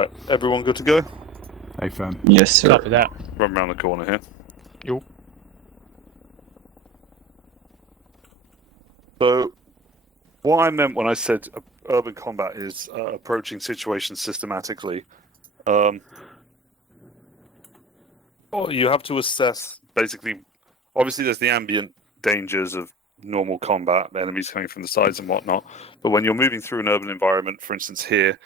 Right, everyone good to go? Affirm. Yes, sir. Copy that. Run around the corner here. Yo. So, what I meant when I said urban combat is approaching situations systematically. Well, you have to assess, basically, obviously there's the ambient dangers of normal combat, enemies coming from the sides and whatnot, but when you're moving through an urban environment, for instance here,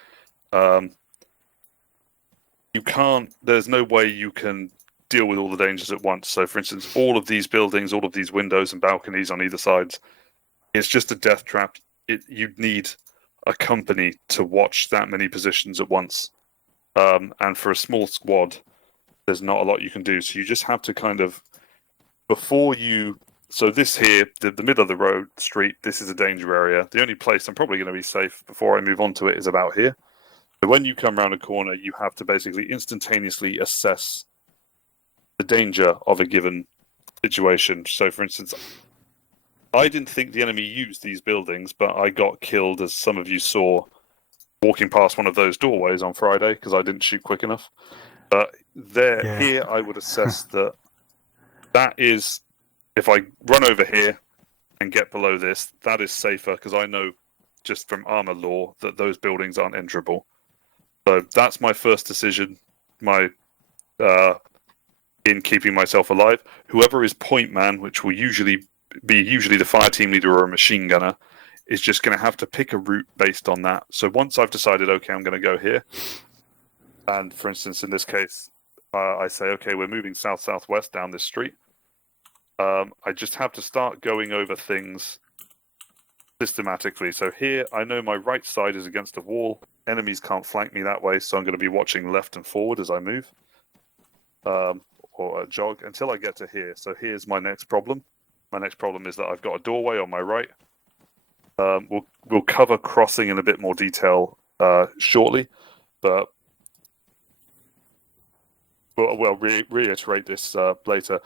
there's no way you can deal with all the dangers at once. So, for instance, all of these buildings, all of these windows and balconies on either side, it's just a death trap. You'd need a company to watch that many positions at once. And for a small squad, there's not a lot you can do. So you just have to kind of, so this here, the middle of the road, street, this is a danger area. The only place I'm probably going to be safe before I move on to it is about here. So when you come around a corner, you have to basically instantaneously assess the danger of a given situation. So, for instance, I didn't think the enemy used these buildings, but I got killed, as some of you saw, walking past one of those doorways on Friday because I didn't shoot quick enough. But here I would assess that is, if I run over here and get below this, that is safer because I know just from Arma lore that those buildings aren't enterable. So that's my first decision, in keeping myself alive. Whoever is point man, which will usually the fire team leader or a machine gunner, is just going to have to pick a route based on that. So once I've decided, okay, I'm going to go here, and for instance, in this case, I say, okay, we're moving south-southwest down this street. I just have to start going over things systematically. So here, I know my right side is against a wall. Enemies can't flank me that way, so I'm going to be watching left and forward as I move, or jog until I get to here. So here's my next problem. My next problem is that I've got a doorway on my right. We'll cover crossing in a bit more detail shortly, but we'll reiterate this later.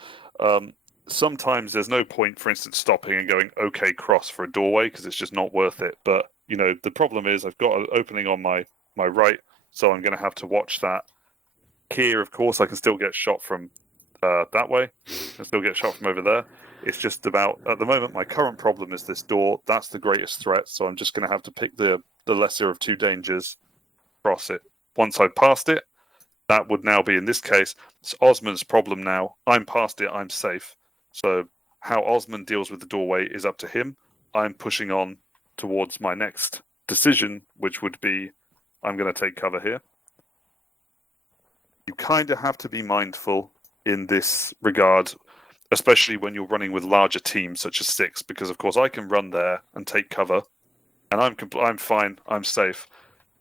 Sometimes there's no point, for instance, stopping and going, okay, cross for a doorway, because it's just not worth it. But, the problem is I've got an opening on my right, so I'm going to have to watch that. Here, of course, I can still get shot from that way. I can still get shot from over there. It's just about, at the moment, my current problem is this door. That's the greatest threat, so I'm just going to have to pick the lesser of two dangers, cross it. Once I've passed it, that would now be, in this case, it's Osman's problem now. I'm past it, I'm safe. So how Osman deals with the doorway is up to him. I'm pushing on towards my next decision, which would be, I'm going to take cover here. You kind of have to be mindful in this regard, especially when you're running with larger teams such as 6, because of course I can run there and take cover, and I'm fine, I'm safe.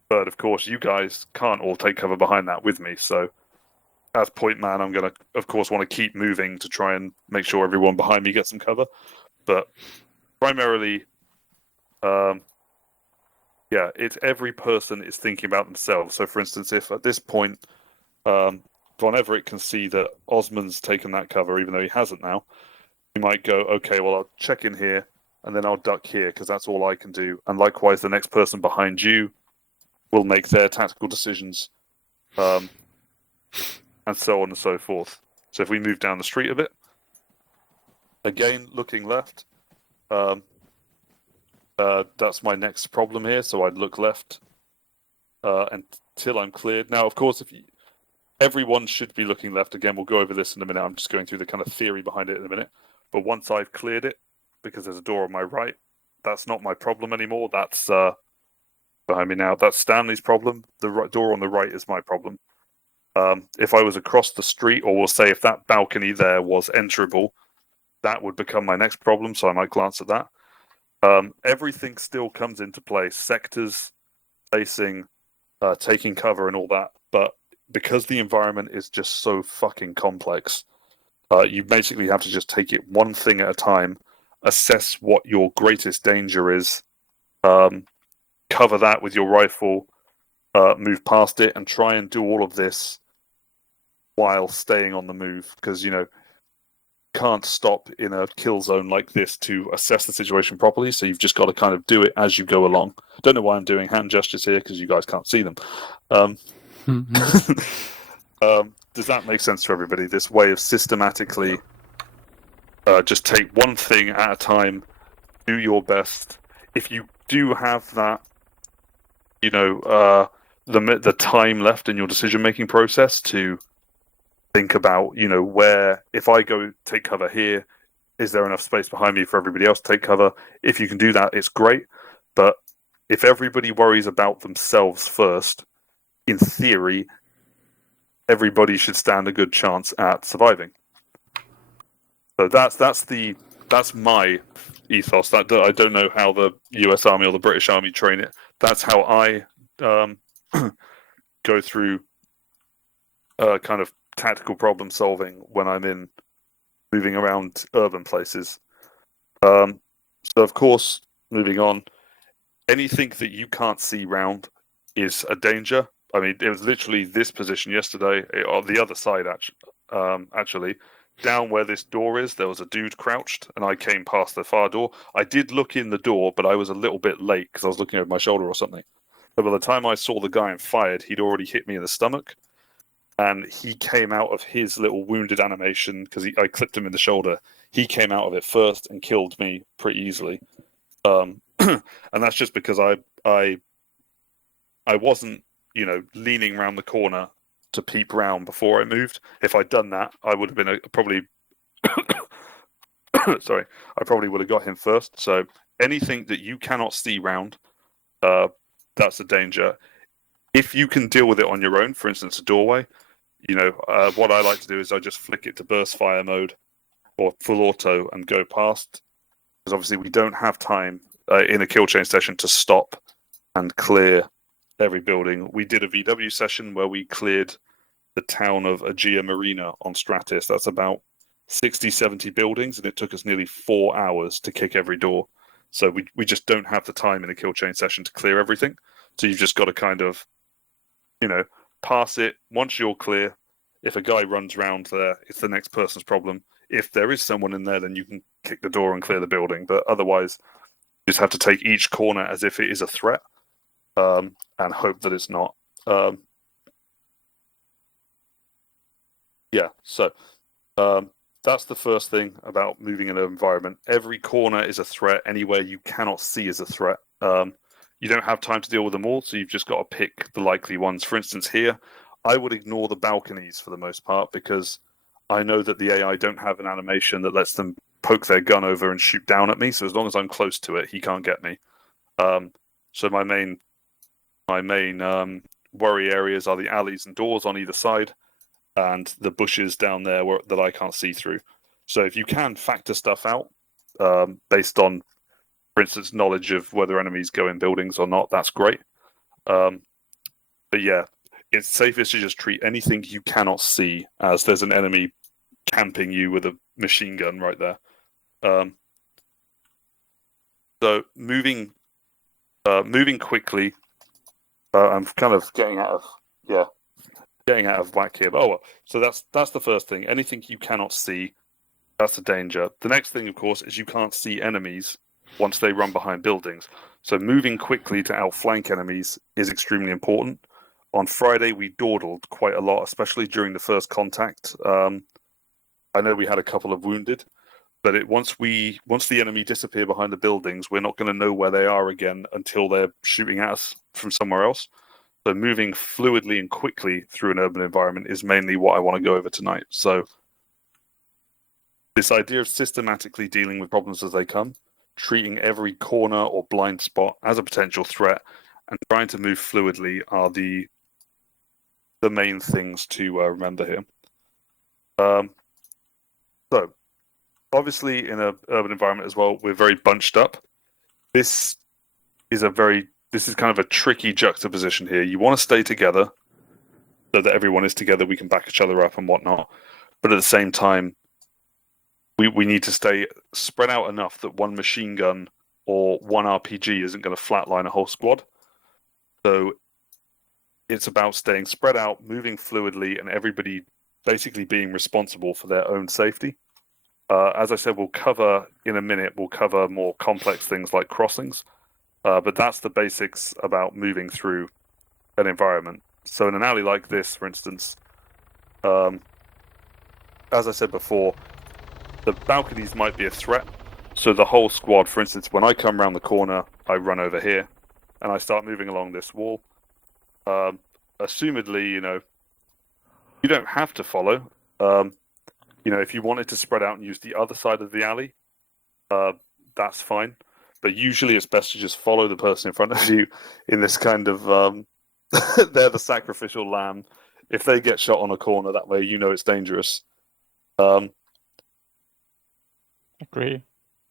But of course you guys can't all take cover behind that with me, so as point man, I'm going to, of course, want to keep moving to try and make sure everyone behind me gets some cover. But primarily, it's every person is thinking about themselves. So, for instance, if at this point, Von Everett can see that Osman's taken that cover, even though he hasn't now, he might go, okay, well, I'll check in here, and then I'll duck here, because that's all I can do. And likewise, the next person behind you will make their tactical decisions. And so on and so forth. So if we move down the street a bit, again, looking left, that's my next problem here. So I'd look left until I'm cleared. Now, of course, everyone should be looking left. Again, we'll go over this in a minute. I'm just going through the kind of theory behind it in a minute. But once I've cleared it, because there's a door on my right, that's not my problem anymore. That's behind me now. That's Stanley's problem. The door on the right is my problem. If I was across the street, or we'll say if that balcony there was enterable, that would become my next problem, so I might glance at that. Everything still comes into play. Sectors, facing, taking cover and all that. But because the environment is just so fucking complex, you basically have to just take it one thing at a time, assess what your greatest danger is, cover that with your rifle, move past it, and try and do all of this while staying on the move, because can't stop in a kill zone like this to assess the situation properly, so you've just got to kind of do it as you go along. Don't know why I'm doing hand gestures here, because you guys can't see them. Does that make sense to everybody? This way of systematically just take one thing at a time, do your best. If you do have that, the time left in your decision-making process to think about, where, if I go take cover here, is there enough space behind me for everybody else to take cover? If you can do that, it's great. But if everybody worries about themselves first, in theory, everybody should stand a good chance at surviving. So that's my ethos. I don't know how the U.S. Army or the British Army train it. That's how I go through kind of tactical problem solving when I'm in moving around urban places. So of course, moving on, anything that you can't see round is a danger. I mean, it was literally this position yesterday, on the other side actually, down where this door is, there was a dude crouched, and I came past the far door. I did look in the door, but I was a little bit late because I was looking over my shoulder or something. But by the time I saw the guy and fired, he'd already hit me in the stomach. And he came out of his little wounded animation, because I clipped him in the shoulder. He came out of it first and killed me pretty easily. And that's just because I wasn't, leaning around the corner to peep round before I moved. If I'd done that, I would have been probably sorry, I probably would have got him first. So anything that you cannot see round, that's a danger. If you can deal with it on your own, for instance, a doorway, what I like to do is I just flick it to burst fire mode or full auto and go past. Because obviously we don't have time in a Killchain session to stop and clear every building. We did a VW session where we cleared the town of Aegea Marina on Stratus. That's about 60, 70 buildings, and it took us nearly 4 hours to kick every door. So we just don't have the time in a Killchain session to clear everything. So you've just got to kind of, pass it. Once you're clear, if a guy runs round there, it's the next person's problem. If there is someone in there, then you can kick the door and clear the building. But otherwise, you just have to take each corner as if it is a threat, and hope that it's not. So that's the first thing about moving in an environment. Every corner is a threat. Anywhere you cannot see is a threat. You don't have time to deal with them all, so you've just got to pick the likely ones. For instance, here, I would ignore the balconies for the most part, because I know that the AI don't have an animation that lets them poke their gun over and shoot down at me. So as long as I'm close to it, he can't get me. So my main worry areas are the alleys and doors on either side, and the bushes down there that I can't see through. So if you can factor stuff out based on, for instance, knowledge of whether enemies go in buildings or not, that's great. But yeah, it's safest to just treat anything you cannot see as there's an enemy camping you with a machine gun right there. So moving quickly, I'm kind of getting out of whack here. But so that's the first thing. Anything you cannot see, that's a danger. The next thing, of course, is you can't see enemies once they run behind buildings. So moving quickly to outflank enemies is extremely important. On Friday, we dawdled quite a lot, especially during the first contact. I know we had a couple of wounded, but once the enemy disappear behind the buildings, we're not going to know where they are again until they're shooting at us from somewhere else. So moving fluidly and quickly through an urban environment is mainly what I want to go over tonight. So this idea of systematically dealing with problems as they come, treating every corner or blind spot as a potential threat, and trying to move fluidly are the main things to remember here. So, obviously, in an urban environment as well, we're very bunched up. This is kind of a tricky juxtaposition here. You want to stay together so that everyone is together, we can back each other up and whatnot. But at the same time, we need to stay spread out enough that one machine gun or one RPG isn't going to flatline a whole squad. So it's about staying spread out, moving fluidly, and everybody basically being responsible for their own safety. As I said, we'll cover more complex things like crossings, but that's the basics about moving through an environment. So in an alley like this, for instance, as I said before, the balconies might be a threat. So the whole squad, for instance, when I come around the corner, I run over here, and I start moving along this wall. Assumedly, you don't have to follow. If you wanted to spread out and use the other side of the alley, that's fine. But usually it's best to just follow the person in front of you in this kind of they're the sacrificial lamb. If they get shot on a corner, that way it's dangerous. Agree.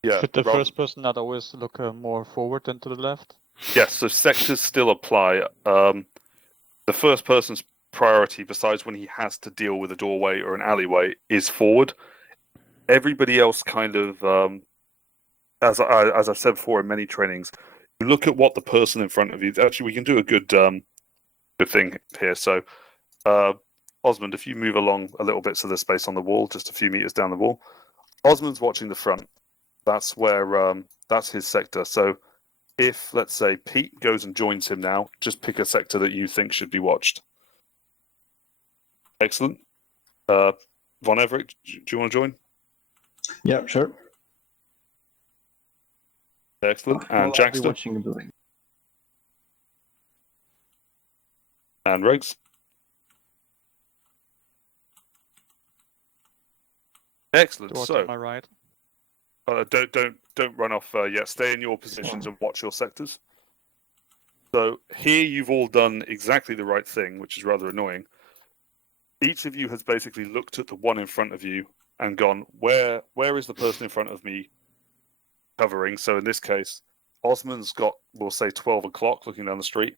Yeah. Should the first person not always look more forward than to the left? Yes, so sectors still apply. The first person's priority, besides when he has to deal with a doorway or an alleyway, is forward. Everybody else kind of, as I've said before in many trainings, you look at what the person in front of you. Actually, we can do a good thing here. So, Osmond, if you move along a little bit, so there's space on the wall, just a few meters down the wall. Osmond's watching the front. That's where that's his sector. So, if let's say Pete goes and joins him now, just pick a sector that you think should be watched. Excellent. Von Everett, do you want to join? Yeah, sure. Excellent. And I'll be Jackster watching the building. and Riggs. Excellent. Door So to my right. don't run off yet. Stay in your positions and watch your sectors. So here you've all done exactly the right thing, which is rather annoying. Each of you has basically looked at the one in front of you and gone, where is the person in front of me covering? So in this case, Osmond's got, we'll say 12 o'clock looking down the street.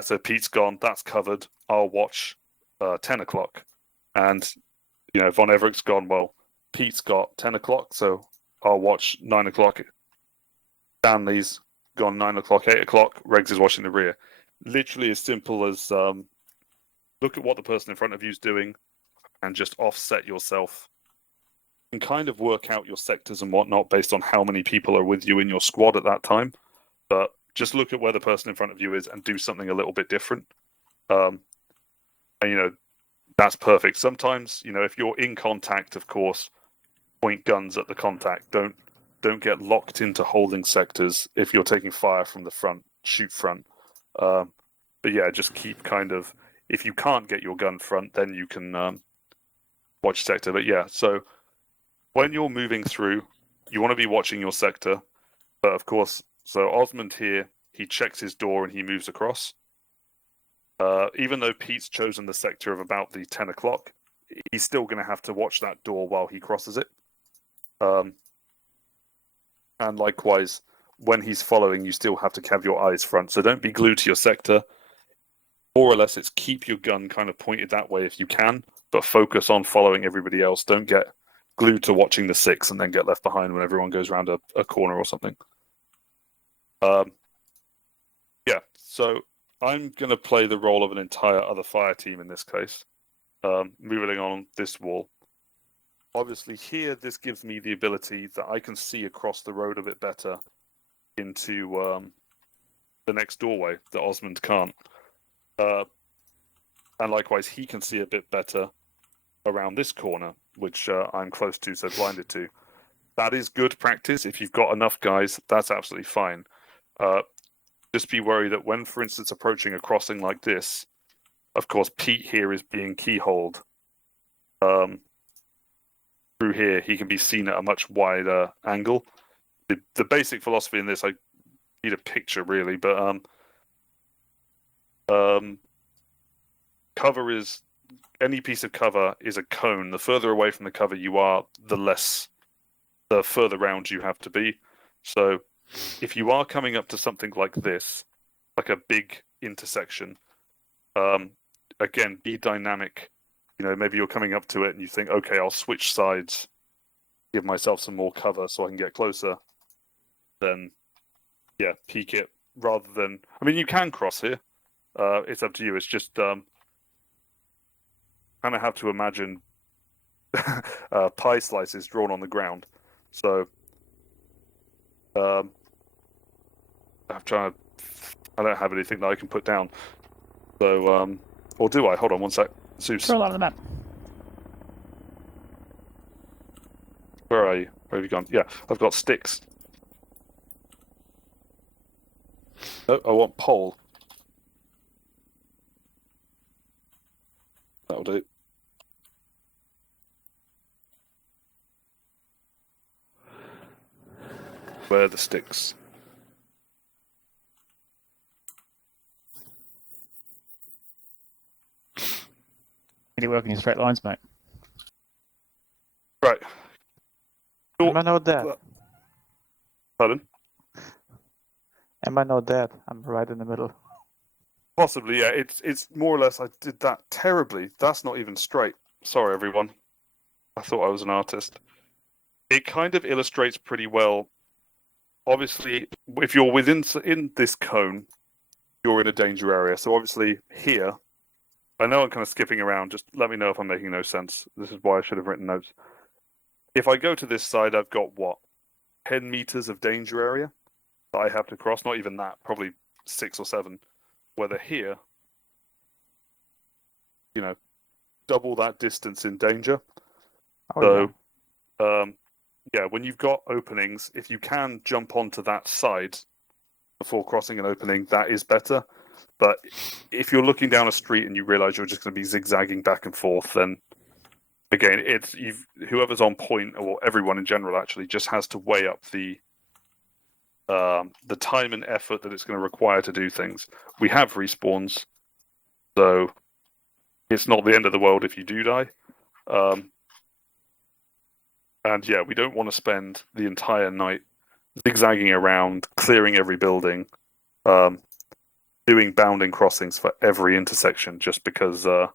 So Pete's gone, that's covered. I'll watch 10 o'clock. And, Von Everett's gone, well, Pete's got 10 o'clock, so I'll watch 9 o'clock. Stanley's gone 9 o'clock, 8 o'clock. Regs is watching the rear. Literally as simple as look at what the person in front of you is doing and just offset yourself. You can kind of work out your sectors and whatnot based on how many people are with you in your squad at that time. But just look at where the person in front of you is and do something a little bit different. And, that's perfect. Sometimes, if you're in contact, of course, point guns at the contact. Don't get locked into holding sectors. If you're taking fire from the front, shoot front. But yeah, just keep kind of, if you can't get your gun front, then you can watch sector. But yeah, so when you're moving through, you want to be watching your sector. But of course, so Osmond here, he checks his door and he moves across. Even though Pete's chosen the sector of about the 10 o'clock, he's still going to have to watch that door while he crosses it. And likewise, when he's following, you still have to have your eyes front. So don't be glued to your sector. More or less, it's keep your gun kind of pointed that way if you can, but focus on following everybody else. Don't get glued to watching the 6 and then get left behind when everyone goes around a corner or something. Yeah, so I'm going to play the role of an entire other fire team in this case, moving on this wall. Obviously here, this gives me the ability that I can see across the road a bit better into the next doorway that Osmond can't. And likewise, he can see a bit better around this corner, which I'm close to, so blinded to. That is good practice. If you've got enough guys, that's absolutely fine. Just be worried that when, for instance, approaching a crossing like this, of course, Pete here is being keyholed. Through here, he can be seen at a much wider angle. The basic philosophy in this, I need a picture really, but cover is, any piece of cover is a cone. The further away from the cover you are, the further round you have to be. So if you are coming up to something like this, like a big intersection, again, be dynamic. Maybe you're coming up to it and you think, okay, I'll switch sides, give myself some more cover so I can get closer. Then, yeah, peek it rather than, you can cross here. It's up to you. It's just kind of have to imagine pie slices drawn on the ground. So I'm trying to, I don't have anything that I can put down. So Or do I? Hold on one sec. Zeus, Draw a line on the map. where are you? Where have you gone? Yeah, I've got sticks. No, I want pole. That'll do. Where are the sticks? Really working in straight lines, mate. Right. Am I not dead? Pardon? Am I not dead? I'm right in the middle. Possibly, yeah. It's more or less. I did that terribly. That's not even straight. Sorry, everyone. I thought I was an artist. It kind of illustrates pretty well. Obviously, if you're in this cone, you're in a danger area. So obviously here, I know I'm kind of skipping around. Just let me know if I'm making no sense. This is why I should have written notes. If I go to this side, I've got what? 10 meters of danger area that I have to cross. Not even that. Probably 6 or 7. Whether here, double that distance in danger. Oh, So, yeah, when you've got openings, if you can jump onto that side before crossing an opening, that is better. But if you're looking down a street and you realize you're just going to be zigzagging back and forth, then again, whoever's on point, or everyone in general actually, just has to weigh up the time and effort that it's going to require to do things. We have respawns, so it's not the end of the world if you do die. And yeah, we don't want to spend the entire night zigzagging around, clearing every building, doing bounding crossings for every intersection, just because, though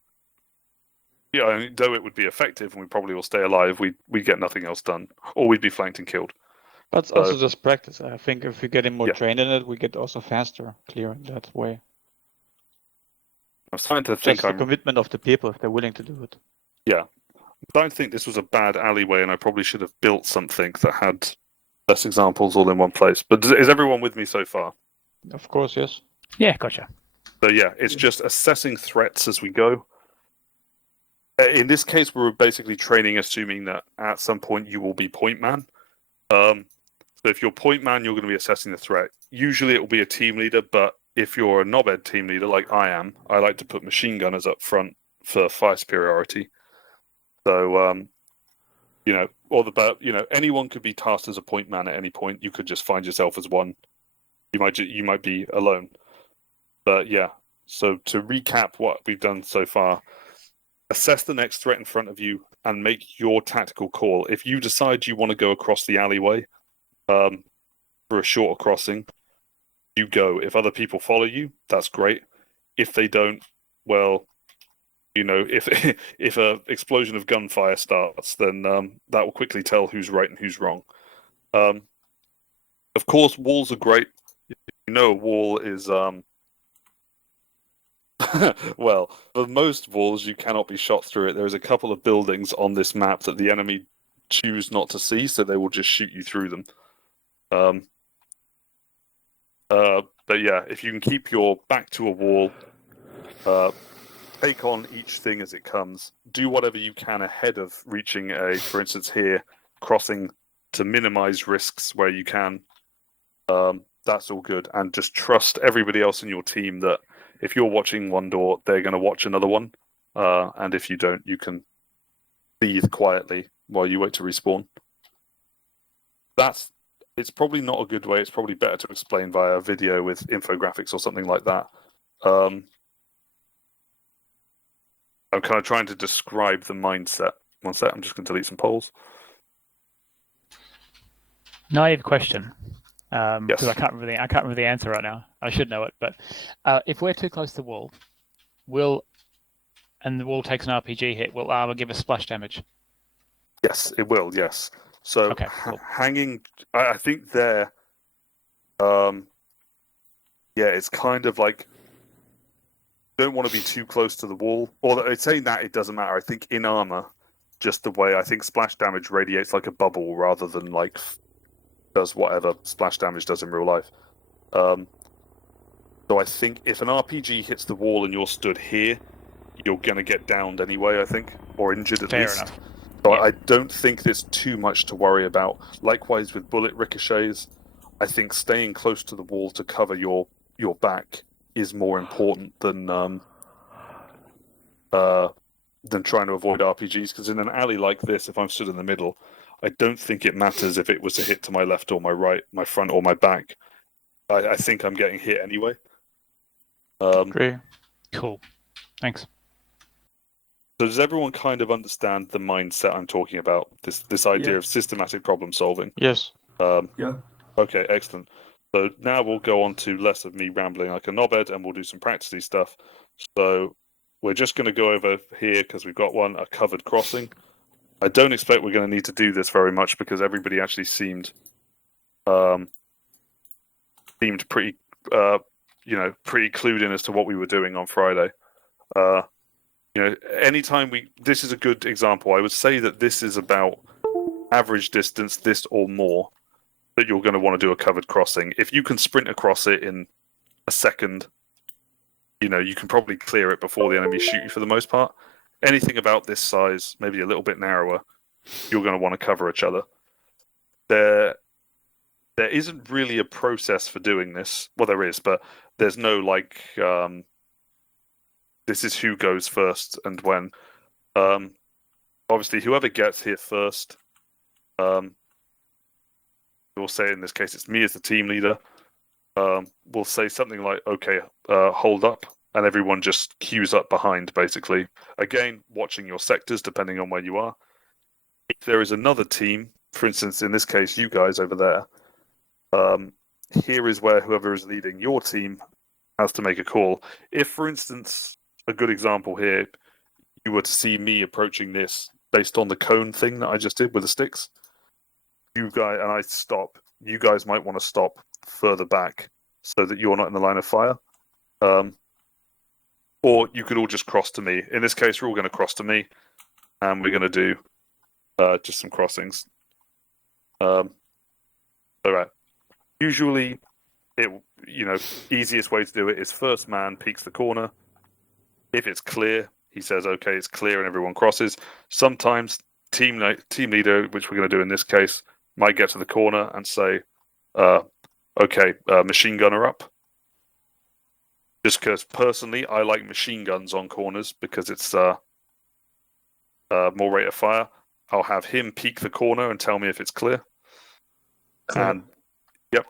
it would be effective and we probably will stay alive, we'd get nothing else done, or we'd be flanked and killed. That's also just practice. I think if we're getting more Yeah. trained in it, we get also faster clearing that way. I was trying to think. Just the commitment of the people if they're willing to do it. Yeah. I don't think this was a bad alleyway, and I probably should have built something that had less examples all in one place. But is everyone with me so far? Of course, yes. Yeah, gotcha. So yeah, it's just assessing threats as we go. In this case, we're basically training, assuming that at some point you will be point man. So if you're point man, you're going to be assessing the threat. Usually it will be a team leader, but if you're a knobhead team leader like I am, I like to put machine gunners up front for fire superiority. So, anyone could be tasked as a point man at any point. You could just find yourself as one. You might be alone. But yeah, so to recap what we've done so far, assess the next threat in front of you and make your tactical call. If you decide you want to go across the alleyway for a shorter crossing, you go. If other people follow you, that's great. If they don't, well, if a explosion of gunfire starts, then that will quickly tell who's right and who's wrong. Of course, walls are great. A wall is well, for most walls, you cannot be shot through it. There's a couple of buildings on this map that the enemy choose not to see, so they will just shoot you through them. But yeah, if you can keep your back to a wall, take on each thing as it comes, do whatever you can ahead of reaching for instance here, crossing to minimize risks where you can. That's all good. And just trust everybody else in your team that if you're watching one door, they're going to watch another one. And if you don't, you can breathe quietly while you wait to respawn. It's probably not a good way. It's probably better to explain via video with infographics or something like that. I'm kind of trying to describe the mindset. One sec, I'm just going to delete some polls. Naive question. Because Yes. I can't remember the answer right now. I should know it, but if we're too close to the wall, and the wall takes an RPG hit, will Arma give us splash damage? Yes, it will. Yes. So Okay, cool. hanging, I think there. It's kind of like you don't want to be too close to the wall. Or saying that it doesn't matter. I think in Arma, just the way I think splash damage radiates like a bubble rather than like does whatever splash damage does in real life. So I think if an RPG hits the wall and you're stood here, you're going to get downed anyway, I think, or injured at Fair least. enough. So Yeah. I don't think there's too much to worry about. Likewise with bullet ricochets, I think staying close to the wall to cover your back is more important than trying to avoid RPGs. Because in an alley like this, if I'm stood in the middle, I don't think it matters if it was a hit to my left or my right, my front or my back. I think I'm getting hit anyway. Agree. Cool. Thanks. So does everyone kind of understand the mindset I'm talking about? This idea Yeah. of systematic problem solving. Yes. Yeah. Okay, excellent. So now we'll go on to less of me rambling like a knobhead, and we'll do some practicey stuff. So we're just going to go over here because we've got a covered crossing. I don't expect we're going to need to do this very much because everybody actually seemed pretty pretty clued in as to what we were doing on Friday. Anytime this is a good example. I would say that this is about average distance, this or more, that you're going to want to do a covered crossing. If you can sprint across it in a second, you can probably clear it before the enemy shoot you for the most part. Anything about this size, maybe a little bit narrower, you're going to want to cover each other. There isn't really a process for doing this. Well, there is, but there's no this is who goes first and when. Obviously, whoever gets here first, we'll say in this case it's me as the team leader. We'll say something like, okay, hold up, and everyone just queues up behind, basically. Again, watching your sectors, depending on where you are. If there is another team, for instance, in this case, you guys over there, here is where whoever is leading your team has to make a call. If, for instance, a good example here, you were to see me approaching this based on the cone thing that I just did with the sticks, you guys, and I stop, you guys might want to stop further back so that you're not in the line of fire. Or you could all just cross to me. In this case, we're all going to cross to me, and we're going to do just some crossings. All right. Usually, easiest way to do it is first man peeks the corner. If it's clear, he says, okay, it's clear, and everyone crosses. Sometimes team leader, which we're going to do in this case, might get to the corner and say, okay, machine gunner up. Just because personally, I like machine guns on corners because it's more rate of fire. I'll have him peek the corner and tell me if it's clear. And yep.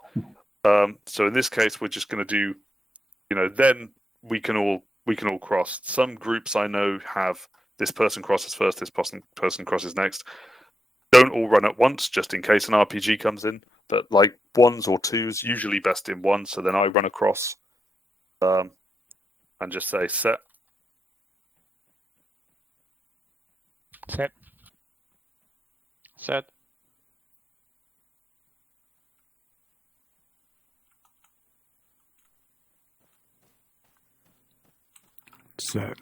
So in this case, we're just going to do, then we can all cross. Some groups I know have this person crosses first, this person crosses next. Don't all run at once, just in case an RPG comes in. But like ones or twos, usually best in one. So then I run across, and just say set. Set. Set. Set.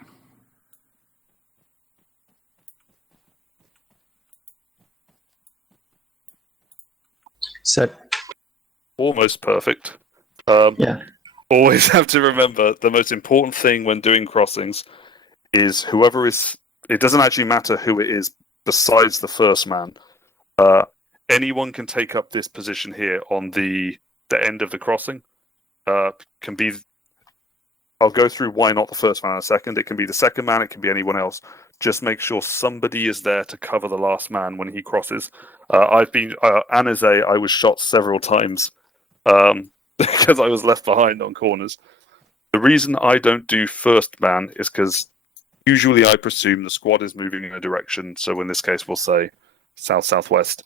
Set. Almost perfect. Yeah. Always have to remember the most important thing when doing crossings is whoever is. It doesn't actually matter who it is besides the first man. Anyone can take up this position here on the end of the crossing. Can be. I'll go through why not the first man in a second. It can be the second man. It can be anyone else. Just make sure somebody is there to cover the last man when he crosses. I've been Anize. I was shot several times because I was left behind on corners. The reason I don't do first man is because usually I presume the squad is moving in a direction. So in this case, we'll say south-southwest.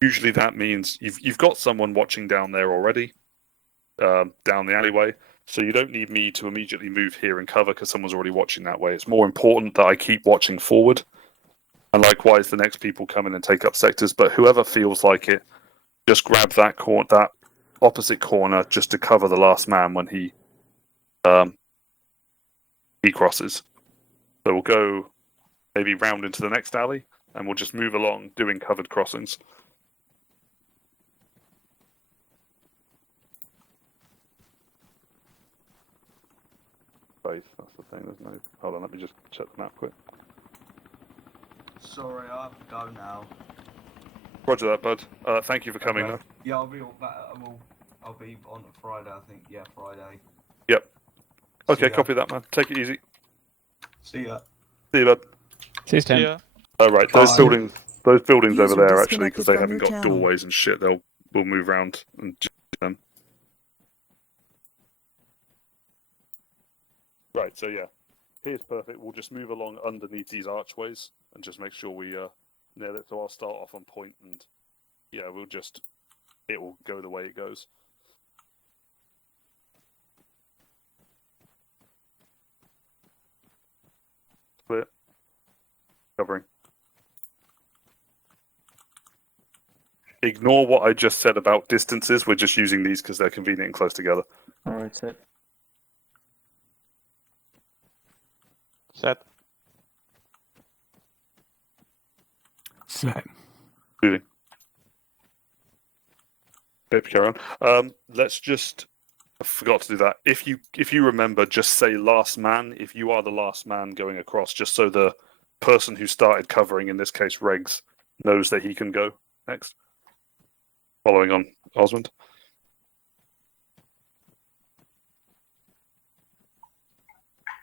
Usually that means you've got someone watching down there already, down the alleyway. So you don't need me to immediately move here and cover because someone's already watching that way. It's more important that I keep watching forward. And likewise, the next people come in and take up sectors. But whoever feels like it, just grab that opposite corner just to cover the last man when he crosses. So we'll go maybe round into the next alley, and we'll just move along doing covered crossings. space. That's the thing. There's no. Hold on, let me just check the map quick. Sorry, I have to go now. Roger that, bud. Thank you for coming, Okay. though. Yeah, I'll be back. I'll be on Friday, I think. Yeah, Friday. Yep. Okay, See ya. copy that, man. Take it easy. See ya. See you, bud. See you, Stan. Yeah. All right, those Bye. buildings over User there actually, because disconnected they from haven't your got channel. doorways and shit. We'll move around and just them. Right. So yeah, here's perfect. We'll just move along underneath these archways and just make sure we nail it. So I'll start off on point, and yeah, it will go the way it goes. Clear. Covering. Ignore what I just said about distances. We're just using these because they're convenient and close together. Alright, set. Set. Set. Moving. Babe, carry on. Let's just. I forgot to do that. If you remember, just say last man. If you are the last man going across, just so the person who started covering, in this case Regs, knows that he can go next. Following on Osmond.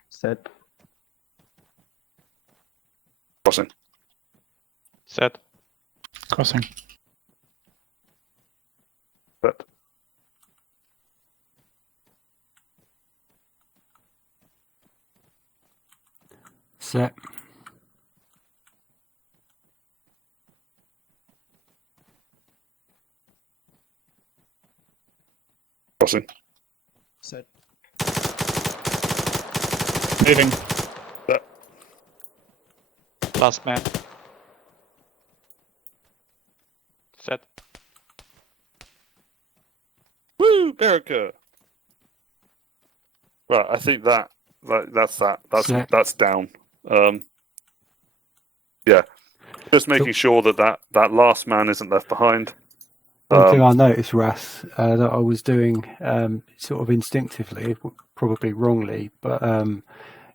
Set. Crossing. Set. Crossing. Set. Set. Crossing. Set. Moving. Set. Last man. Set. Woo, America! Right, I think that's that. Set. That's down. Yeah, just making sure that last man isn't left behind. One thing I noticed, Ras, that I was doing sort of instinctively, probably wrongly, but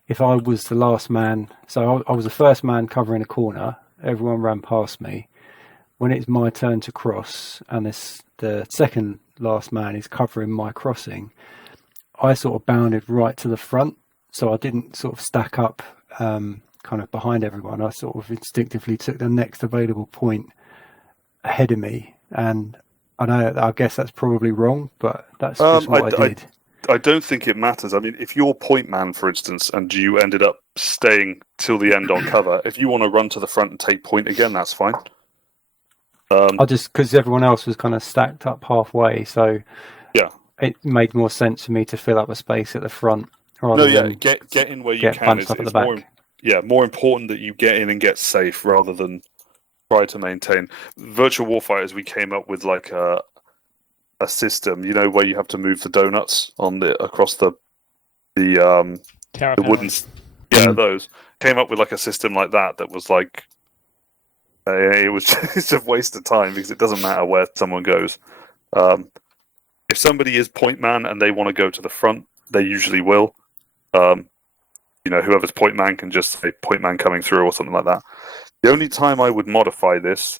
if I was the last man, so I was the first man covering a corner, everyone ran past me. When it's my turn to cross, and the second last man is covering my crossing, I sort of bounded right to the front, so I didn't sort of stack up kind of behind everyone. I sort of instinctively took the next available point ahead of me, and I guess that's probably wrong, but that's just what I did. I don't think it matters. I mean, if you're point man, for instance, and you ended up staying till the end on cover, if you want to run to the front and take point again, that's fine. I just, because everyone else was kind of stacked up halfway, so yeah, it made more sense for me to fill up a space at the front no, yeah, than get in where you get can. bunched up at the back. More important that you get in and get safe rather than try to maintain. Virtual Warfighters, we came up with like a system, you know, where you have to move the donuts on across the wooden. Yeah, those came up with like a system like that was like it was just a waste of time because it doesn't matter where someone goes. If somebody is point man and they want to go to the front, they usually will. You know, whoever's point man can just say point man coming through or something like that. The only time I would modify this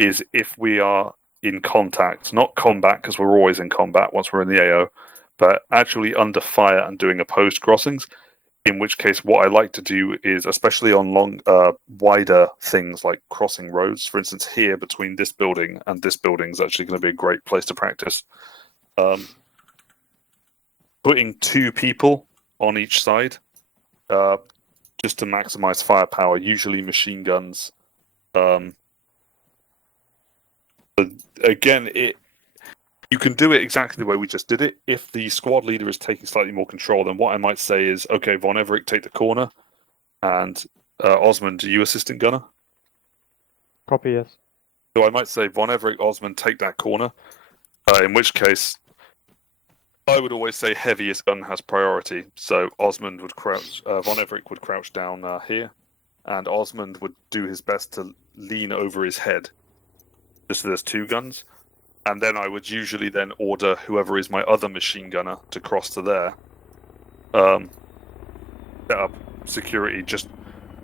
is if we are in contact, not combat, because we're always in combat once we're in the AO, but actually under fire and doing opposed crossings, in which case what I like to do is, especially on wider things like crossing roads, for instance, here between this building and this building is actually going to be a great place to practice. Putting 2 people on each side, just to maximize firepower, usually machine guns. Again, you can do it exactly the way we just did it. If the squad leader is taking slightly more control, then what I might say is, okay, Von Everett, take the corner, and Osmond, are you assistant gunner? Copy, yes. So I might say, Von Everett, Osmond, take that corner. In which case, I would always say heaviest gun has priority. So Osmond would crouch, Von Everett would crouch down here, and Osmond would do his best to lean over his head. Just so there's 2 guns. And then I would usually then order whoever is my other machine gunner to cross to there. set up security. Just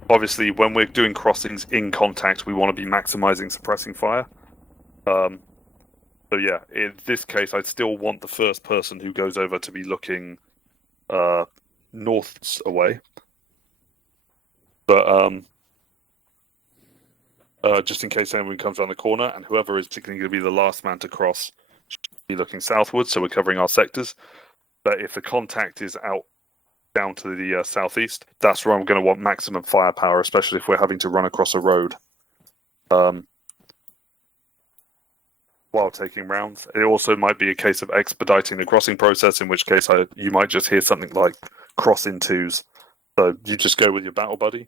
obviously, when we're doing crossings in contact, we want to be maximizing suppressing fire. So yeah, in this case, I'd still want the first person who goes over to be looking norths away. But just in case anyone comes around the corner, and whoever is particularly going to be the last man to cross should be looking southwards, so we're covering our sectors. But if the contact is out down to the southeast, that's where I'm going to want maximum firepower, especially if we're having to run across a road. While taking rounds. It also might be a case of expediting the crossing process, in which case you might just hear something like cross in twos. So you just go with your battle buddy.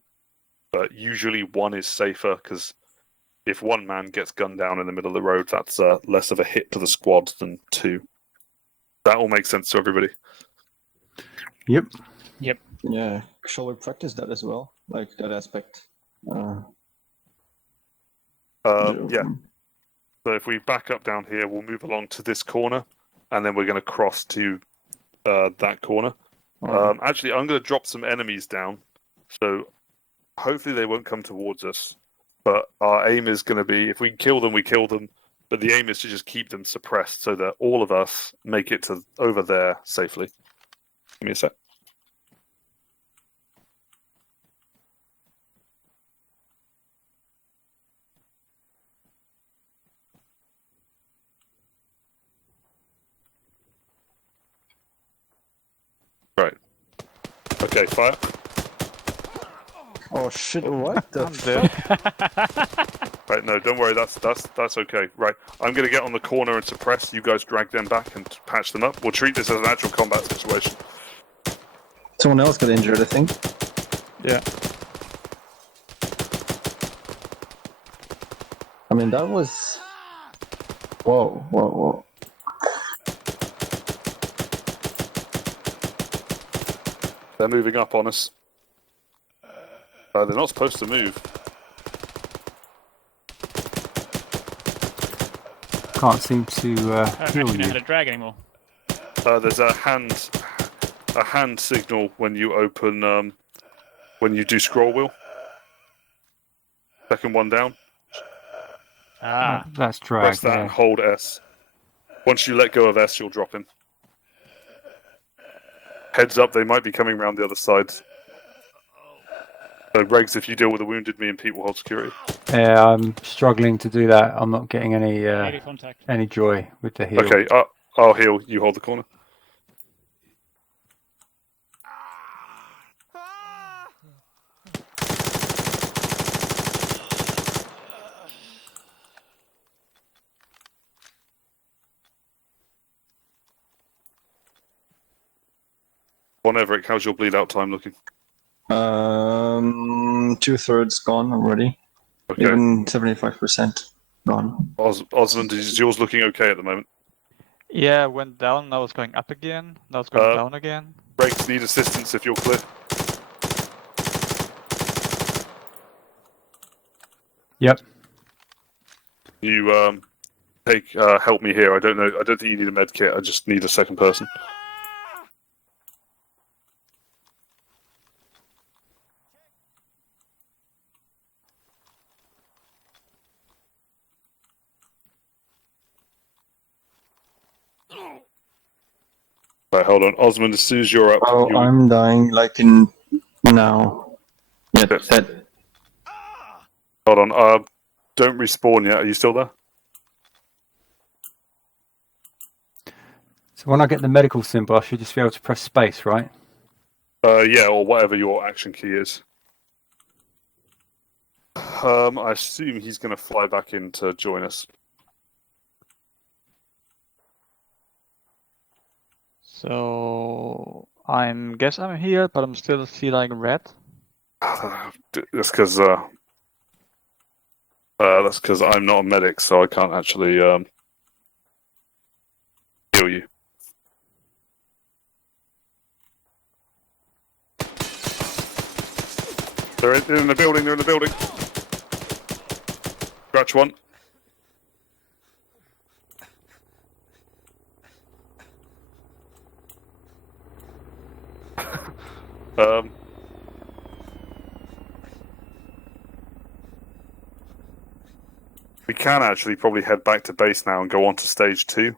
But usually one is safer, because if one man gets gunned down in the middle of the road, that's less of a hit to the squad than two. That all makes sense to everybody. Yep. Yeah. Shall we practice that as well? Like that aspect? Yeah. So if we back up down here, we'll move along to this corner, and then we're going to cross to that corner. Actually, I'm going to drop some enemies down, so hopefully they won't come towards us. But our aim is going to be, if we can kill them, we kill them. But the aim is to just keep them suppressed so that all of us make it to over there safely. Give me a sec. Right. Okay, fire. Oh shit! What the? I'm dead. Right, no, don't worry. That's okay. Right, I'm gonna get on the corner and suppress. You guys drag them back and patch them up. We'll treat this as an actual combat situation. Someone else got injured, I think. Yeah. I mean, that was. Whoa. They're moving up on us. They're not supposed to move. Can't seem to I don't actually heal know you. how to drag anymore. There's a hand signal when you open when you do scroll wheel. Second one down. Ah, That's drag. Press that Yeah. and hold S. Once you let go of S, you'll drop him. Heads up, they might be coming around the other side. So, Regs, if you deal with the wounded, me and Pete will hold security. Yeah, I'm struggling to do that. I'm not getting daily contact. any joy with the heal. Okay, I'll heal. You hold the corner. Von Everett, how's your bleed out time looking? 2/3 gone already. Okay. Even 75% gone. Osmond, is yours looking okay at the moment? Yeah, went down, now it's going up again. Now it's going Uh, down again. Regs, need assistance if you're clear. Yep. You take help me here. I don't know. I don't think you need a med kit. I just need a second person. Right, hold on, Osmond. As soon as you're up, Oh, you... I'm dying like in now. Yeah, Yes. that. Hold on. Don't respawn yet. Are you still there? So when I get the medical symbol, I should just be able to press space, right? Yeah, or whatever your action key is. I assume he's going to fly back in to join us. So I'm guess I'm here, but I'm still feeling red. That's because I'm not a medic, so I can't actually heal you. They're in the building. They're in the building. Scratch one. We can actually probably head back to base now and go on to stage 2.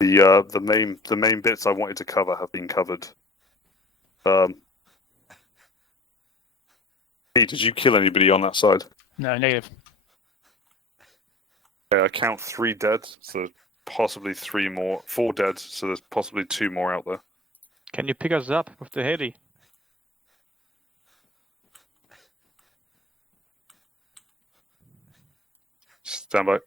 The main bits I wanted to cover have been covered. Pete, did you kill anybody on that side? No, negative. Okay, I count 3 dead, so possibly 4 dead, so there's possibly 2 more out there. Can you pick us up with the heli? Stand by.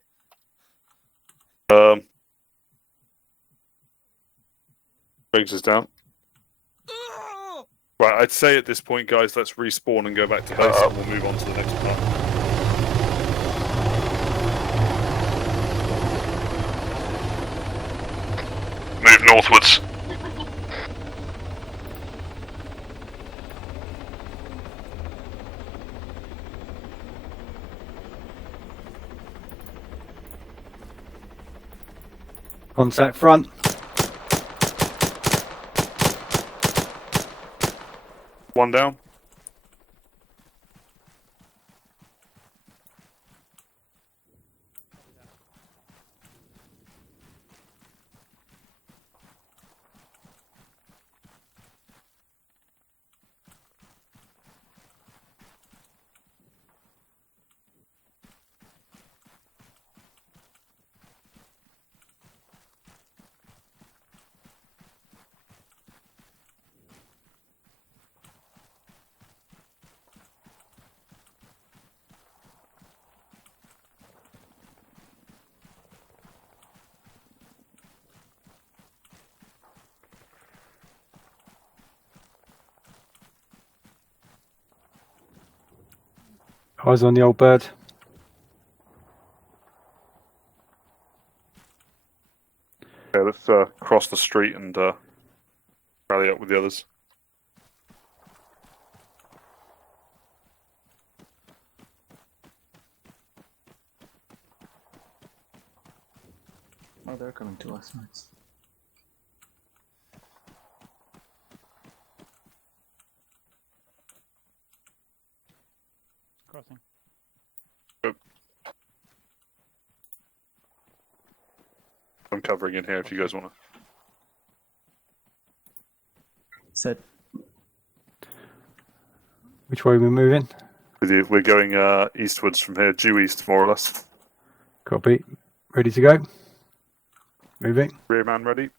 Briggs is down. Right, I'd say at this point, guys, let's respawn and go back to base, and we'll move on to the next part. Move northwards. Contact front. One down. Eyes on the old bird. Okay, let's cross the street and rally up with the others. Oh, they're coming to us. Nice. Crossing. I'm covering in here if you guys want to. Set. Which way are we moving? With you, we're going eastwards from here, due east, more or less. Copy. Ready to go? Moving. Rear man ready.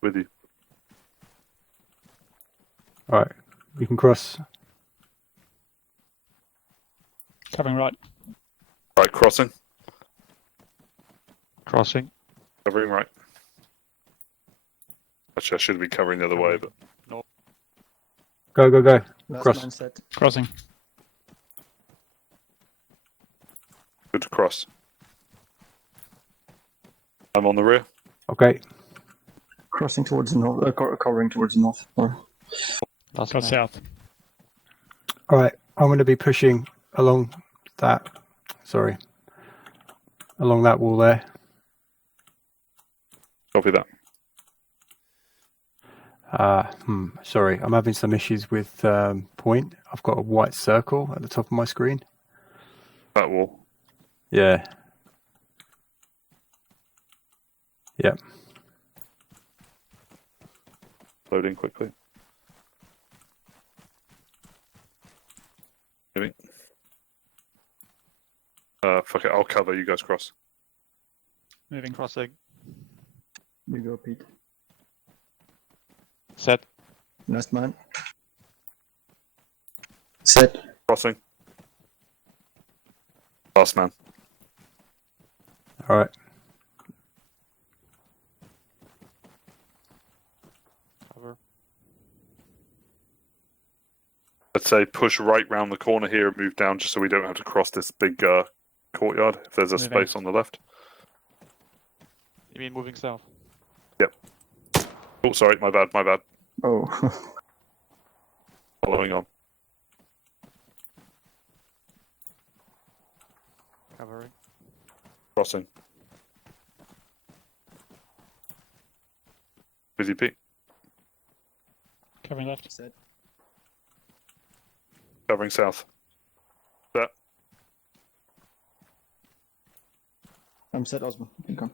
With you. Alright, we can cross. Covering right. Right, crossing. Crossing. Covering right. Actually, I should be covering the other way, but Go, go, go. Last Cross. man set. Crossing. good to cross. I'm on the rear. Okay. Crossing towards the north, covering towards the north. Or Last Go man. south. Alright, I'm going to be pushing along that. Sorry. Along that wall there. Copy that. Sorry, I'm having some issues with point. I've got a white circle at the top of my screen. That wall. Yeah. Yep. Loading quickly. Moving. Fuck it, I'll cover, you guys cross. Moving. Crossing. you go, Pete. Set. Last man. Set. Crossing. Last man. Alright. Cover. Let's say push right round the corner here and move down just so we don't have to cross this big courtyard if there's a Moving. space on the left. You mean moving south? Oh, sorry, my bad. Oh. Following on. Covering. Crossing. Busy Pete. Covering left. Set. Covering south. Set. I'm set, Osmo. You can come.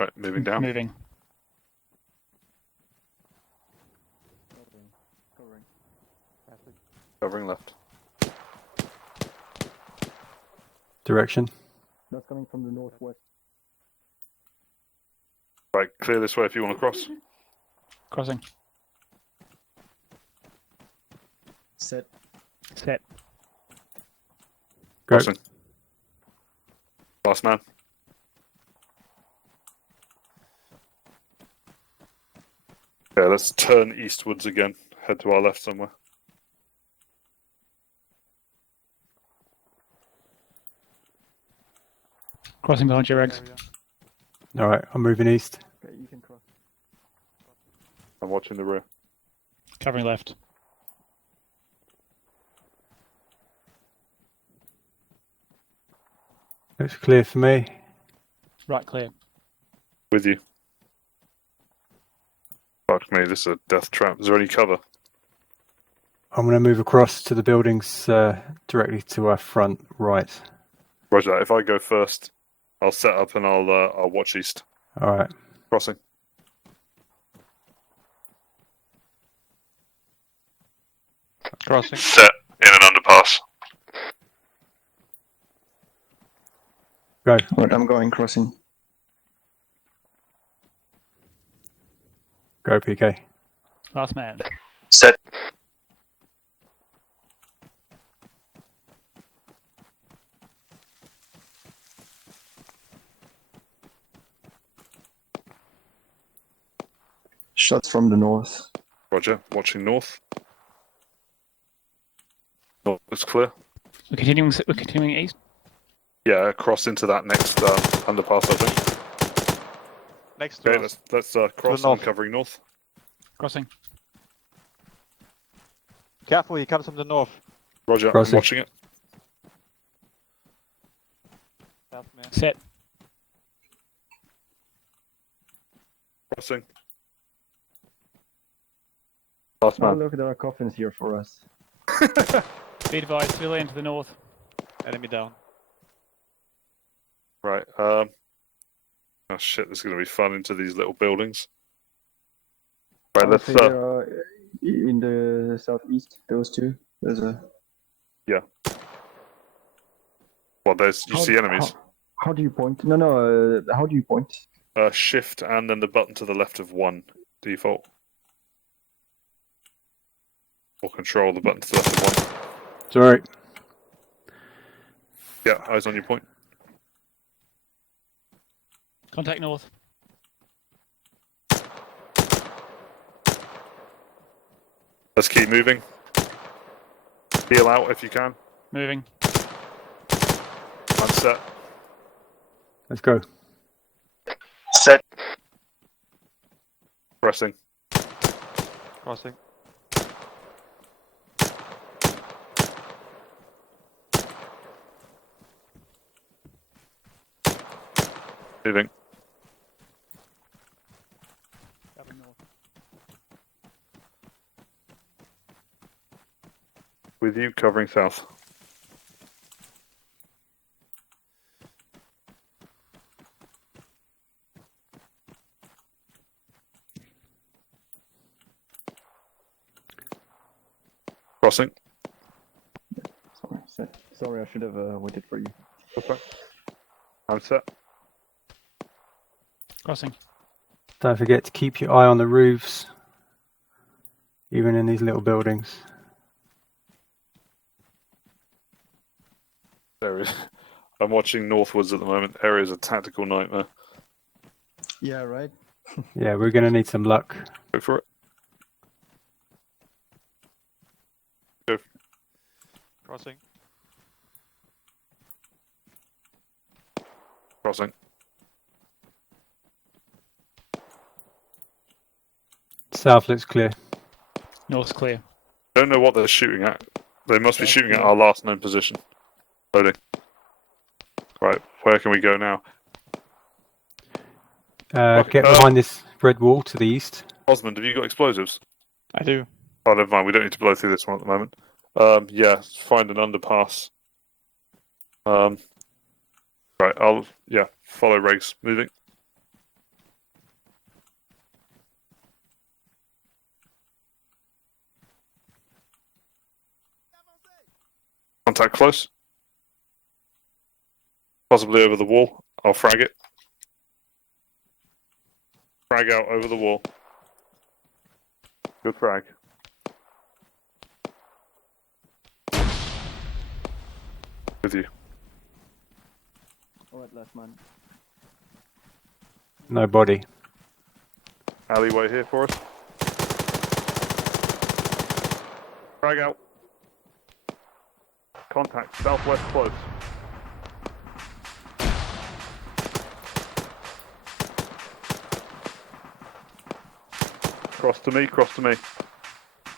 Right, moving down. Moving. Covering left. Direction. That's coming from the northwest. Right, clear this way if you want to cross. Crossing. Set. Set. Go. Crossing. Last man. Okay, let's turn eastwards again. Head to our left somewhere. Crossing behind your eggs. All right, I'm moving east. Okay, you can cross. I'm watching the rear. Covering left. Looks clear for me. Right clear. With you. Fuck me, this is a death trap. Is there any cover? I'm going to move across to the buildings directly to our front right. Roger that. If I go first, I'll set up and I'll watch east. All right. Crossing. Crossing. Set in an underpass. Go. Alright, I'm going crossing. Go, PK. Last man. Set. Shots from the north. Roger. Watching north. North is clear. We're continuing east. Yeah, cross into that next underpass, I think. Next to Okay, us. let's cross. I'm north. covering north. Crossing. Careful, he comes from the north. Roger. Crossing. I'm watching it. Last man. Set. Crossing. Last Oh, man. look, there are coffins here for us. Be advised, civilian to the north. Enemy down. Right. Oh shit! This is going to be fun into these little buildings. Right. Let's. Okay, there are in the southeast, those two. There's a. Well, there's. You see enemies. How do you point? No. How do you point? Shift and then the button to the left of 1 default. Or control the button to the left of 1. Sorry. Yeah, eyes on your point. Contact north. Let's keep moving. Heal out if you can. Moving. I'm set. Let's go. Set. Pressing. Crossing. Moving. Covering north. With you, covering south. Crossing. Sorry, I should have waited for you. Okay. I'm set. Crossing. Don't forget to keep your eye on the roofs, even in these little buildings. There is. I'm watching northwards at the moment. Area is a tactical nightmare. Yeah, right. Yeah, we're going to need some luck. Go for it. Go. Crossing. Crossing. South looks clear. North's clear. Don't know what they're shooting at. They must be shooting at our last known position. Loading. Right, Where can we go now? Get behind this red wall to the east. Osmond, have you got explosives? I do. Oh, never mind. We don't need to blow through this one at the moment. Yeah, find an underpass. Right, I'll follow Regs moving. Contact close. Possibly over the wall. I'll frag it. Frag out over the wall. Good frag. With you. Alright, last man. No body. Alleyway here for us. Frag out. Contact, southwest close. Cross to me, cross to me.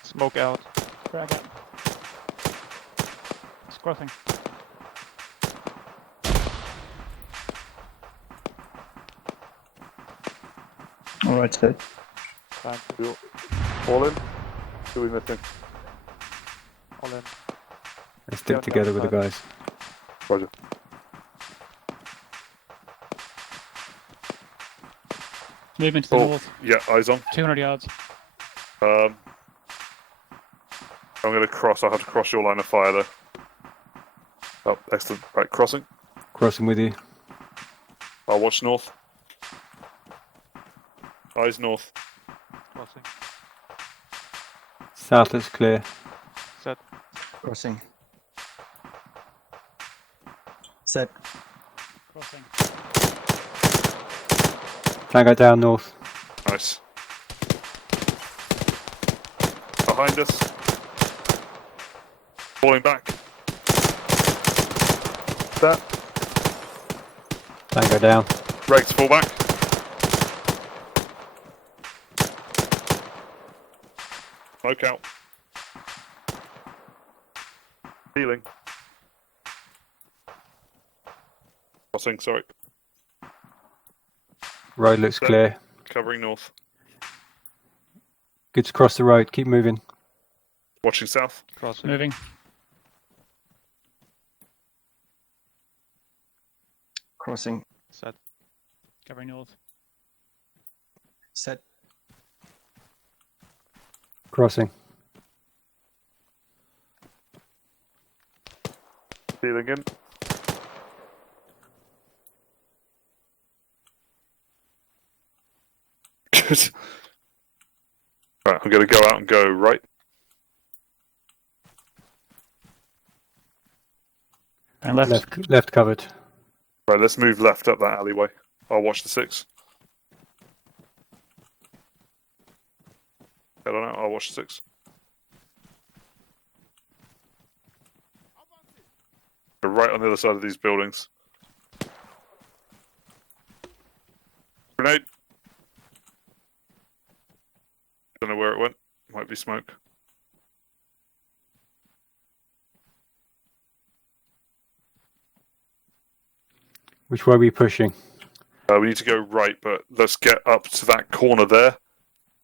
Smoke out. Frag out. It's crossing. Alright, set. Time You all in? Who are we missing? all in. Let's stick Yeah, together with the fine. guys. Roger. Movement to the Oh, north. yeah, eyes on. 200 yards. I'm going to cross. I'll have to cross your line of fire though. Oh, excellent. Right, crossing. Crossing with you. I'll watch north. Eyes north. Crossing. South looks clear. Set. Crossing. Set. Crossing. Tango down north. Nice. Behind us. Falling back. That. Tango down. Regs, fall back. Smoke out. Healing. Crossing, sorry. Road looks Set. clear. Covering north. Good to cross the road. Keep moving. Watching south. Crossing. Moving. Crossing. Set. Covering north. Set. Crossing. Healing in. Good. Right, I'm going to go out and go right. And left. Left covered. Right, let's move left up that alleyway. I'll watch the 6. I don't know, I'll watch the 6. Go right on the other side of these buildings. Grenade. Don't know where it went. Might be smoke. Which way are we pushing? We need to go right, but let's get up to that corner there,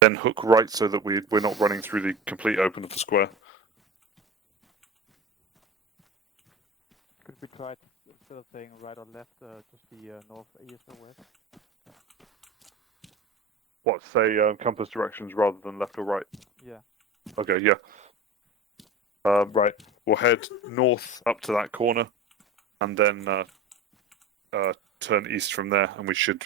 then hook right so that we're not running through the complete open of the square. Could we try instead of saying right or left, just the north, east or west? What, say compass directions rather than left or right? Yeah. Okay, yeah. Right, we'll head north up to that corner, and then turn east from there, and we should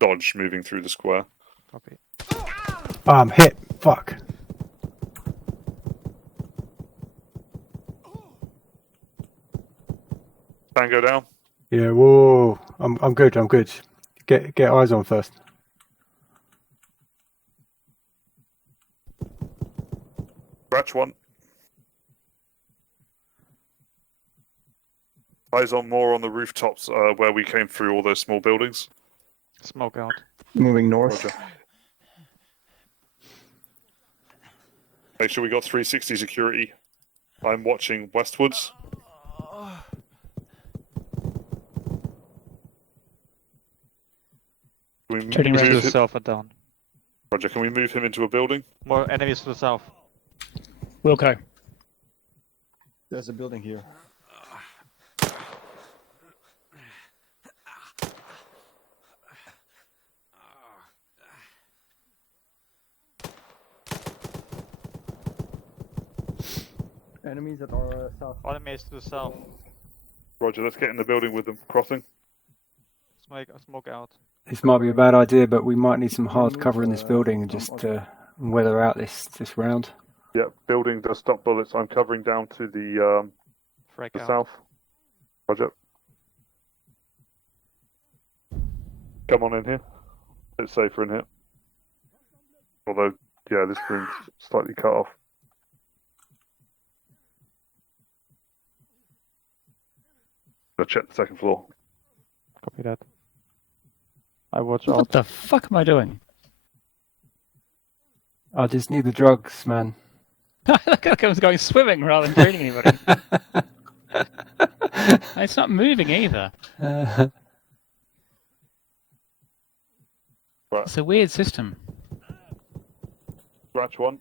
dodge moving through the square. Copy. Oh, I'm hit. Fuck. Tango down. Yeah. Whoa. I'm good. I'm good. Get eyes on first. Scratch 1. Eyes on more on the rooftops where we came through all those small buildings. Smoke out. Moving north. Roger. Make sure we got 360 security. I'm watching westwards. we Trading move Enemies to him? the south are down. Roger, can we move him into a building? More enemies to the south. Wilco. There's a building here. Enemies at our south. Enemies to the south. Roger, let's get in the building with them crossing. Smoke out. This might be a bad idea, but we might need some hard move, cover in this building and just weather out this round. Yeah, building does stop bullets. I'm covering down to the Frag out. south. Roger. Come on in here. It's safer in here. Although, yeah, this room's slightly cut off. I'll check the second floor. Copy that. I watch What out. the fuck am I doing? I just need the drugs, man. Look like I was going swimming rather than treating anybody. It's not moving either. Right. It's a weird system. Scratch one.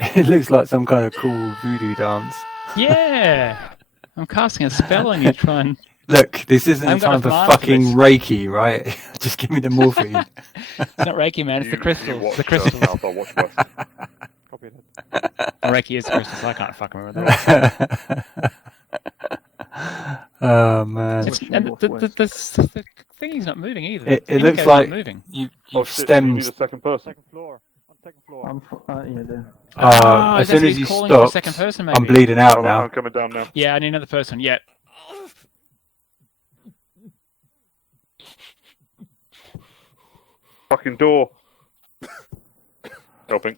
It looks like some kind of cool voodoo dance. Yeah! I'm casting a spell on you to try and... Look, this isn't I've the got time for enough mana for fucking this. Reiki, right? Just give me the morphine. It's not Reiki, man. It's the crystals. watch The crystals. south, I'll watch west. Copy that. Reiki is crystals. I can't fucking remember the rules. Oh man, It's, and the thingy's not moving either. it The looks inco's like not moving. you've Oh, shit, you need stemmed. a second person. Second floor. On second floor. Yeah, there. As soon that's as you calling for a stopped, second person, I'm maybe. bleeding out I'm now. coming down now. Yeah, I need another person. Yeah. Fucking door. Helping.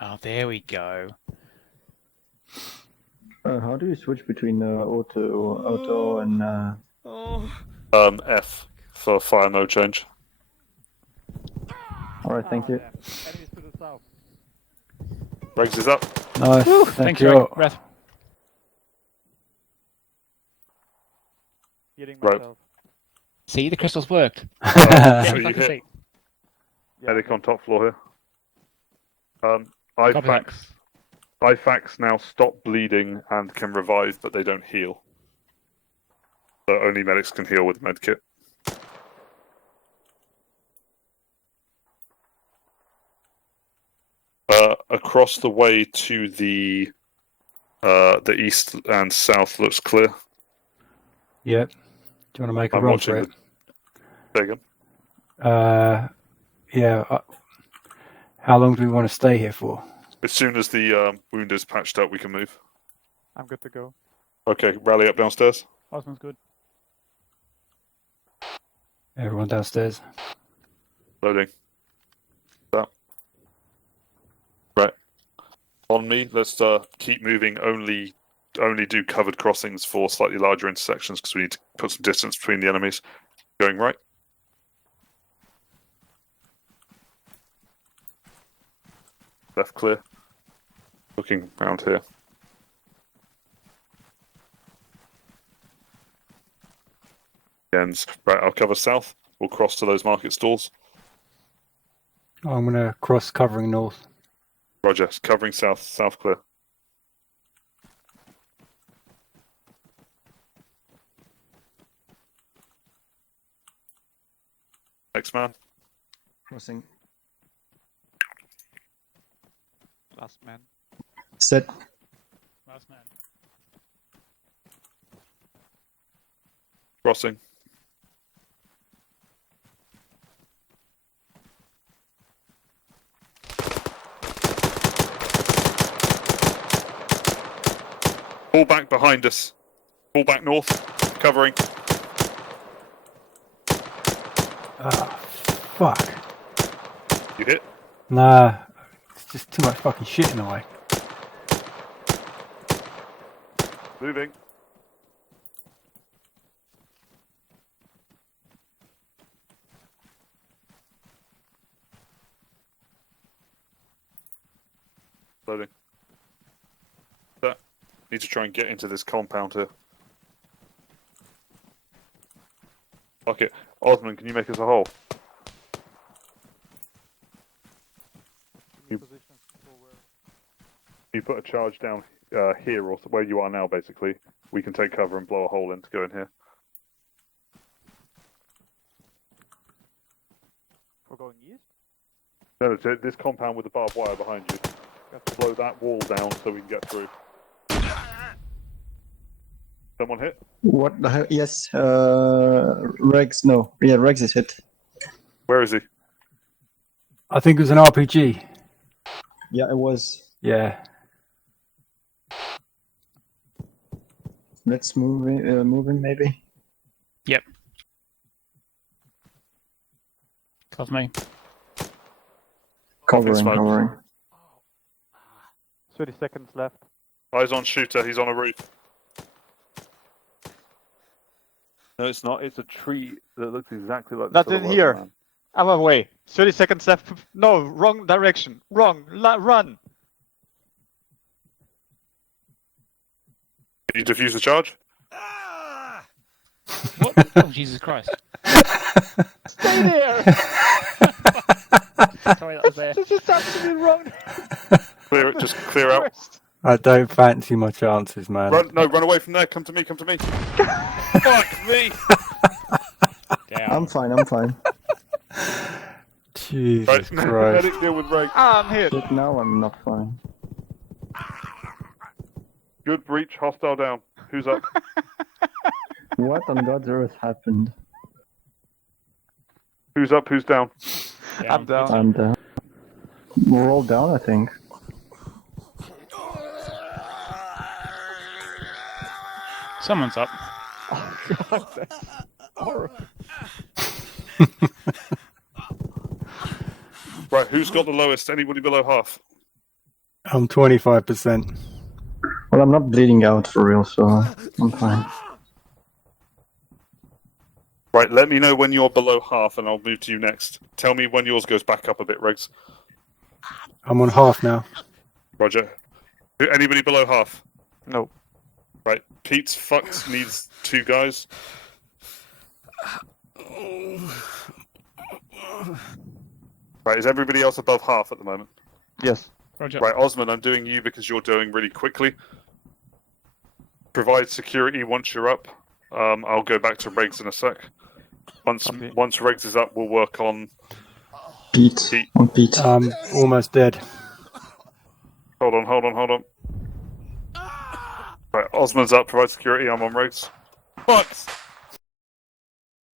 Oh, there we go. How do you switch between auto and? F for fire mode change. All right, thank you. Damn. Enemies to the south. Regs is up. Nice, thank Thanks, you. Ref. Healing Right. myself. See, the crystals worked. So Yeah, you fucking hit see. medic on top floor here. IFAKs now stop bleeding and can revive, but they don't heal. So only medics can heal with medkit. Across the way to the east and south looks clear. Yep. Do you want to make a I'm run watching for it? There you Yeah. How long do we want to stay here for? go. As soon as the wound is patched up, we can move. I'm good to go. Okay, rally up downstairs. Osman's good. Everyone downstairs. Loading. That. Right. On me. Let's keep moving. Only do covered crossings for slightly larger intersections because we need to put some distance between the enemies. Going right. Left clear. Looking around here. Ends. Right, I'll cover south. We'll cross to those market stalls. I'm going to cross covering north. Roger. Covering south. South clear. Next man. Crossing. Last man. Set. Last man. Crossing. Pull back behind us. Pull back north. Covering. Ah, fuck. You hit. Nah, it's just too much fucking shit in the way. Moving. Loading. That. Need to try and get into this compound here. Fuck it. Osman, can you make us a hole? You- Positions for where? You put a charge down here, or where you are now, basically. We can take cover and blow a hole in to go in here. We're going east? No, this compound with the barbed wire behind you. Blow that wall down so we can get through. Someone hit? What the hell? Yes, Regs, no. Yeah, Regs is hit. Where is he? I think it was an RPG. Yeah, it was. Yeah. Let's move in maybe. Cover me. Covering, smoke. covering. 30 seconds left. Eyes on shooter, he's on a roof. No, it's not. It's a tree that looks exactly like the Not silhouette in of here. a man. I'm away. 30 seconds left. No, wrong direction. Wrong. Run. Can you defuse the charge? What? Oh, Jesus Christ. Stay there. Sorry, that was there. This is absolutely wrong. Clear it, just clear out. I don't fancy my chances, man. Run away from there. Come to me, come to me. Fuck me! I'm fine. Jesus Right, Christ. medic deal with Ray. I'm hit. But now I'm not fine. Good breach, hostile down. Who's up? What on God's earth happened? Who's up, who's down? I'm down. I'm down. We're all down, I think. Someone's up. God, that's horrible. Right, who's got the lowest? Anybody below half? I'm 25%. Well, I'm not bleeding out for real, so I'm fine. Right, let me know when you're below half and I'll move to you next. Tell me when yours goes back up a bit, Regs. I'm on half now. Roger. Anybody below half? No. Right, Pete's fucked, needs 2 guys. Right, is everybody else above half at the moment? Yes. Roger. Right, Osman, I'm doing you because you're doing really quickly. Provide security once you're up. I'll go back to Regs in a sec. Once Regs is up, we'll work on Pete. Pete. On Pete. I'm almost dead. Hold on. Right, Osman's up, provide security, I'm on Regs. Fuck!